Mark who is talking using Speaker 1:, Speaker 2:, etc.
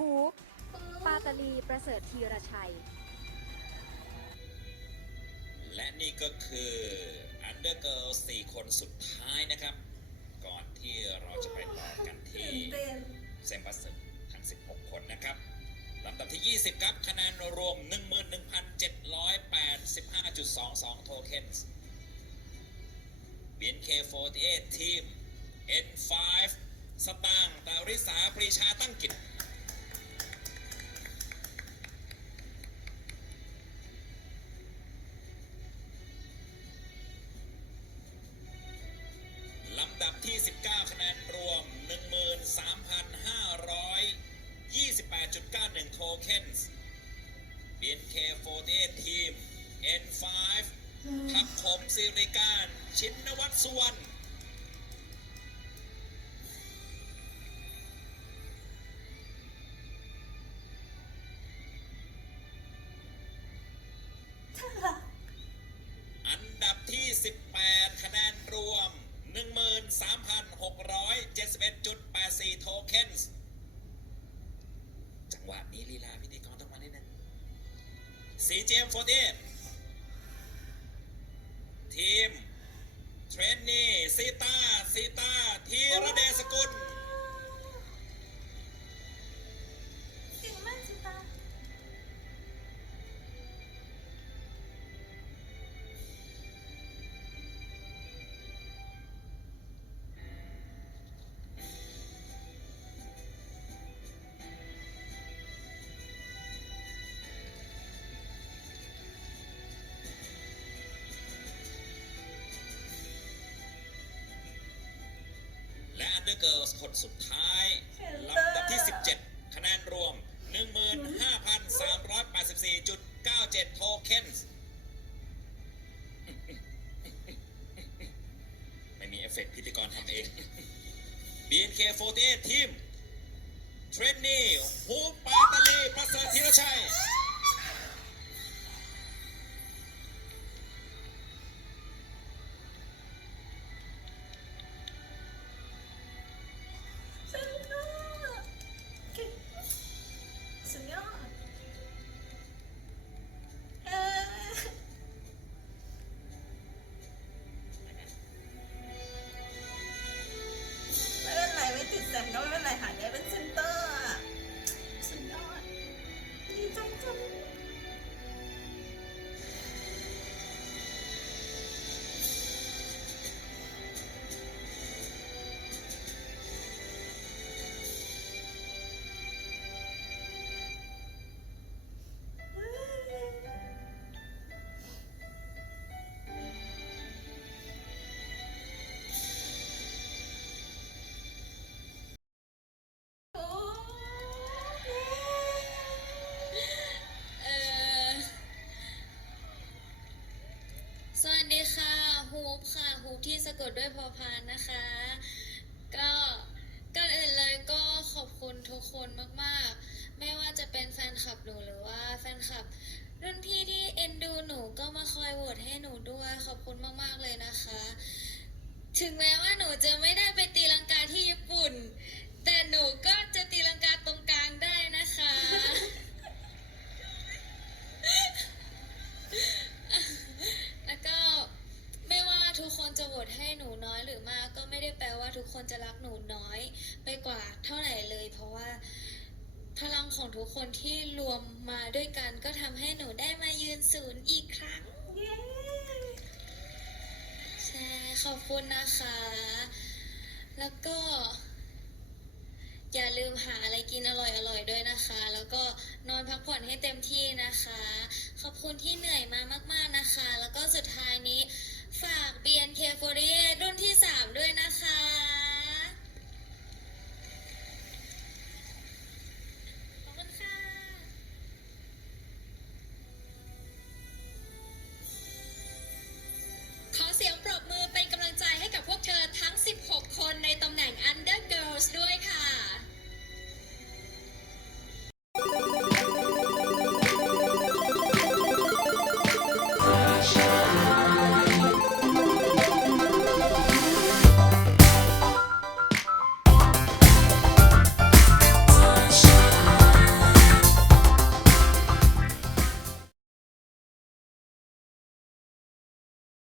Speaker 1: ฮูปปาตาลีประเสริฐธีรชัย
Speaker 2: และนี่ก็คืออันเดอร์เกิลสี่คนสุดท้ายนะครับ ก่อนที่เราจะไปต่อกันที่
Speaker 3: เซ
Speaker 2: มบัสทั้ง 16 คนนะครับลำดับที่ 20 ครับ คะแนนรวม 11,785.22 โทเค็นส์ BNK48 ทีม N5 สตางค์ตาริสาปรีชาตั้งกิจ คะแนนรวม 13,528.91โทเค็นส์ BNK48 ทีม N5 ทับผมสิริการชินวัตรสุวรรณอันดับที่ 18 คะแนนรวม 671.84 โทเค็นส์จังหวะนี้ลีลาพิธีกรต้องมานิดนึง CGM48 ทีม เทรนนี่ซีตาซีตาธีระเดชสกุล
Speaker 3: เด
Speaker 2: อร์เกิลส์คนสุดท้ายลำดับที่ 17 คะแนนรวม 15,384.97 โทเค็นส์ไม่มีเอฟเฟกต์พิธีกรทำเอง BNK48 ทีม เทรนนี่ฮูปาตาลี ประเสริฐธีรชัย
Speaker 4: ฮูปค่ะฮูปที่สะกดด้วยพอพานนะคะ ก็ก่อนอื่นเลยก็ขอบคุณทุกคนมากๆ ไม่ว่าจะเป็นแฟนคลับหนูหรือว่าแฟนคลับ รุ่นพี่ที่เอ็นดูหนูก็มาคอยโหวตให้หนูด้วยขอบคุณมากๆเลยนะคะ ถึงแม้ว่าหนูจะไม่ได้ไปตีลังกาที่ญี่ปุ่น แต่หนูก็ คนจะรักหนูน้อยไปกว่าเท่าไหร่เลย เพราะว่าพลังของทุกคนที่รวมมาด้วยกันก็ทำให้หนูได้มายืนศูนย์อีกครั้ง
Speaker 3: เย้
Speaker 4: ใช่ขอบคุณนะคะ แล้วก็ อย่าลืมหาอะไรกินอร่อยๆด้วยนะคะ แล้วก็นอนพักผ่อนให้เต็มที่นะคะ ขอบคุณที่เหนื่อยมามาก ๆนะคะ แล้วก็สุดท้ายนี้ฝาก BNK48 รุ่นที่3ด้วยนะค